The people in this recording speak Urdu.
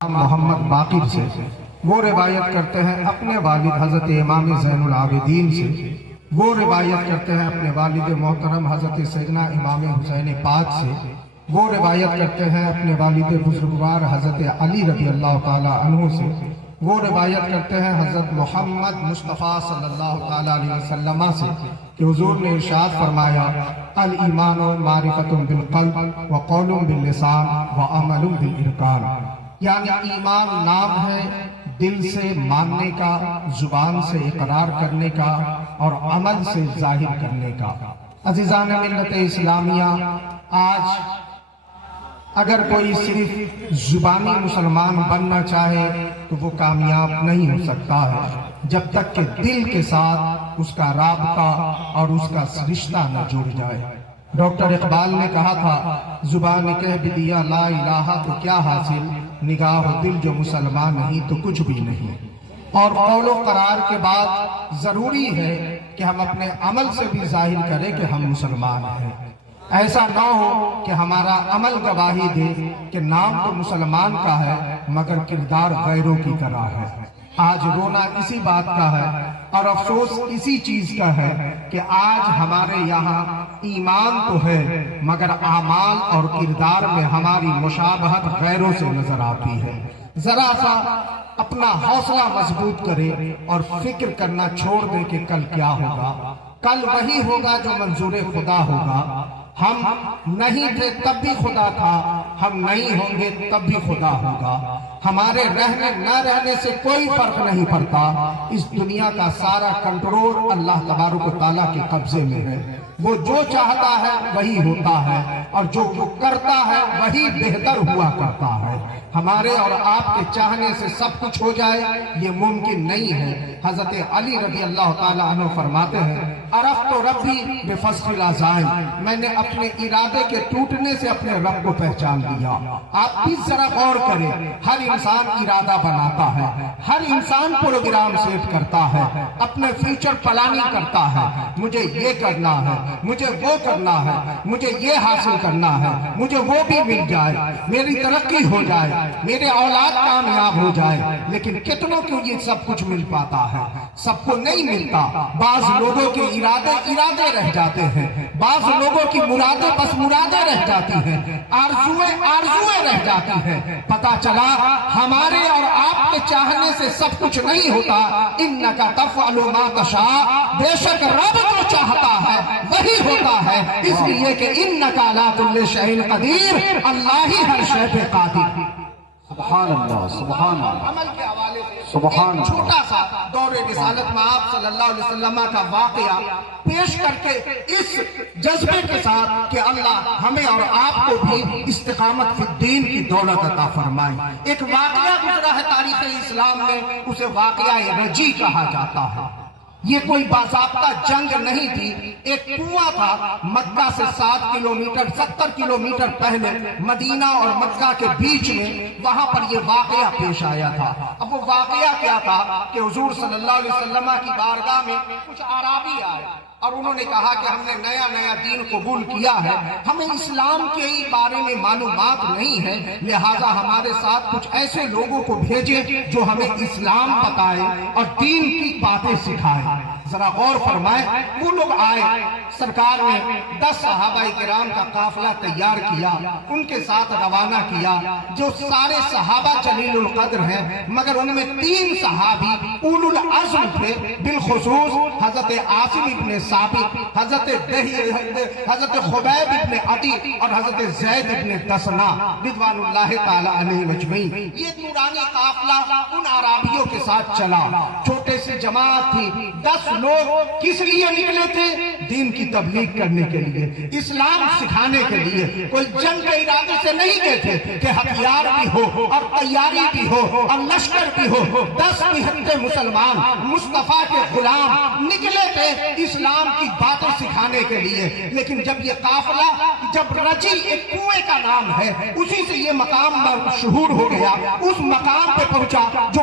محمد باقر سے، وہ روایت کرتے ہیں اپنے والد حضرت امام زین العابدین سے، وہ روایت کرتے ہیں اپنے والد محترم حضرت سیدنا امام حسین پاک سے، وہ روایت کرتے ہیں اپنے والد بزرگوار حضرت علی رضی اللہ تعالی عنہ سے، وہ روایت کرتے ہیں حضرت محمد مصطفیٰ صلی اللہ تعالی علیہ وسلم سے کہ حضور نے ارشاد فرمایا الایمان معرفت بالقلب وقول باللسان وعمل بالارکان، یعنی ایمان نام ہے دل سے ماننے کا، زبان سے اقرار کرنے کا اور عمل سے ظاہر کرنے کا۔ عزیزان ملت اسلامیہ، آج اگر کوئی صرف زبانی مسلمان بننا چاہے تو وہ کامیاب نہیں ہو سکتا ہے جب تک کہ دل کے ساتھ اس کا رابطہ اور اس کا رشتہ نہ جڑ جائے۔ ڈاکٹر اقبال نے کہا تھا زبان کہہ بھی دیا لا الہ تو کیا حاصل، نگاہ و دل جو مسلمان نہیں تو کچھ بھی نہیں۔ اور قول و قرار کے بعد ضروری ہے کہ ہم اپنے عمل سے بھی ظاہر کریں کہ ہم مسلمان ہیں۔ ایسا نہ ہو کہ ہمارا عمل گواہی دے کہ نام تو مسلمان کا ہے مگر کردار غیروں کی طرح ہے۔ آج رونا اسی بات کا ہے اور افسوس اسی چیز کا ہے کہ آج ہمارے یہاں ایمان تو ہے مگر اعمال اور کردار میں ہماری مشابہت غیروں سے نظر آتی ہے۔ ذرا سا اپنا حوصلہ مضبوط کرے اور فکر کرنا چھوڑ دے کہ کل کیا ہوگا۔ کل وہی ہوگا جو منظور خدا ہوگا۔ ہم نہیں تھے تب بھی خدا تھا، ہم نہیں ہوں گے تب بھی خدا ہوگا۔ ہمارے رہنے نہ رہنے سے کوئی فرق نہیں پڑتا، اس دنیا کا سارا کنٹرول اللہ تبارک و تعالیٰ کے قبضے میں ہے۔ وہ جو چاہتا ہے وہی ہوتا ہے اور جو وہ کرتا ہے وہی بہتر ہوا کرتا ہے۔ ہمارے اور آپ کے چاہنے سے سب کچھ ہو جائے یہ ممکن نہیں ہے۔ حضرت علی رضی اللہ تعالیٰ عنہ فرماتے ہیں عرفت ربی بفسخ العزائم، میں نے اپنے ارادے کے ٹوٹنے سے اپنے رب کو پہچان لیا۔ آپ بھی ذرا غور کریں، ہر انسان ارادہ بناتا ہے، ہر انسان پروگرام سیٹ کرتا ہے، اپنے فیوچر پلاننگ کرتا ہے، مجھے یہ کرنا ہے، مجھے وہ کرنا ہے، مجھے یہ حاصل کرنا ہے، مجھے وہ بھی مل جائے، میری ترقی ہو جائے، میرے اولاد کامیاب ہو جائے۔ لیکن کتنوں کو یہ سب کچھ مل پاتا ہے؟ سب کو نہیں ملتا۔ بعض لوگوں کے ارادے رہ جاتے ہیں، بعض لوگوں کی مرادیں بس مرادیں رہ جاتی ہیں، آرزویں رہ جاتی ہیں۔ پتہ چلا ہمارے اور آپ کے چاہنے سے سب کچھ نہیں ہوتا۔ انکا تفعل ما تشاء، بے شک رب جو چاہتا ہے وہی ہوتا ہے، اس لیے کہ انکا لا کل شیء قدیر، اللہ ہی ہر شے پہ قادر۔ سبحان اللہ، سبحان اللہ، عمل کے حوالے سے سبحان ایک چھوٹا سا دور رسالت میں آپ صلی اللہ علیہ وسلم کا واقعہ پیش کر کے اس جذبے کے ساتھ کہ اللہ ہمیں اور آپ کو بھی استقامت فی الدین کی دولت عطا فرمائے۔ ایک واقعہ گزرا ہے تاریخ اسلام میں، اسے واقعہ رجی کہا جاتا ہے۔ یہ کوئی باضابطہ جنگ نہیں تھی، ایک کنواں تھا مکہ سے 70 کلومیٹر پہلے مدینہ اور مکہ کے بیچ میں، وہاں پر یہ واقعہ پیش آیا تھا۔ اب وہ واقعہ کیا تھا کہ حضور صلی اللہ علیہ وسلم کی بارگاہ میں کچھ اعرابی آئے اور انہوں نے کہا کہ ہم نے نیا دین قبول کیا ہے، ہمیں اسلام کے بارے میں معلومات نہیں ہے، لہٰذا ہمارے ساتھ کچھ ایسے لوگوں کو بھیجے جو ہمیں اسلام بتائے اور دین کی باتیں سکھائے۔ ذرا غور فرمائے، وہ لوگ آئے، سرکار نے 10 صحابہ کرام کا قافلہ تیار کیا، ان کے ساتھ روانہ کیا، جو سارے صحابہ جلیل القدر ہیں مگر ان میں 3 صحابی اولو العزم تھے، بالخصوص حضرت عاصم ابن ثابت، حضرت خبیب ابن عدی اور حضرت زید ابن دسنا رضوان اللہ تعالی علیہ اجمعین۔ یہ نورانی قافلہ ان عرابیوں کے ساتھ چلا، چھوٹے سی جماعت تھی، 10 لوگ کس لیے نکلے تھے؟ دین کی تبلیغ کرنے کے لیے، اسلام سکھانے کے لیے۔ کوئی جنگ کے ارادے سے نہیں گئے تھے کہ ہتھیار بھی ہو اور تیاری بھی ہو اور لشکر بھی ہو۔ 10 نہتے مسلمان مصطفیٰ کے غلام نکلے تھے اسلام کی باتیں سکھانے کے لیے۔ لیکن جب یہ قافلہ، جب رجی ایک کنویں کا نام ہے، اسی سے یہ مقام مشہور ہو گیا، اس مقام پہ پہنچا جو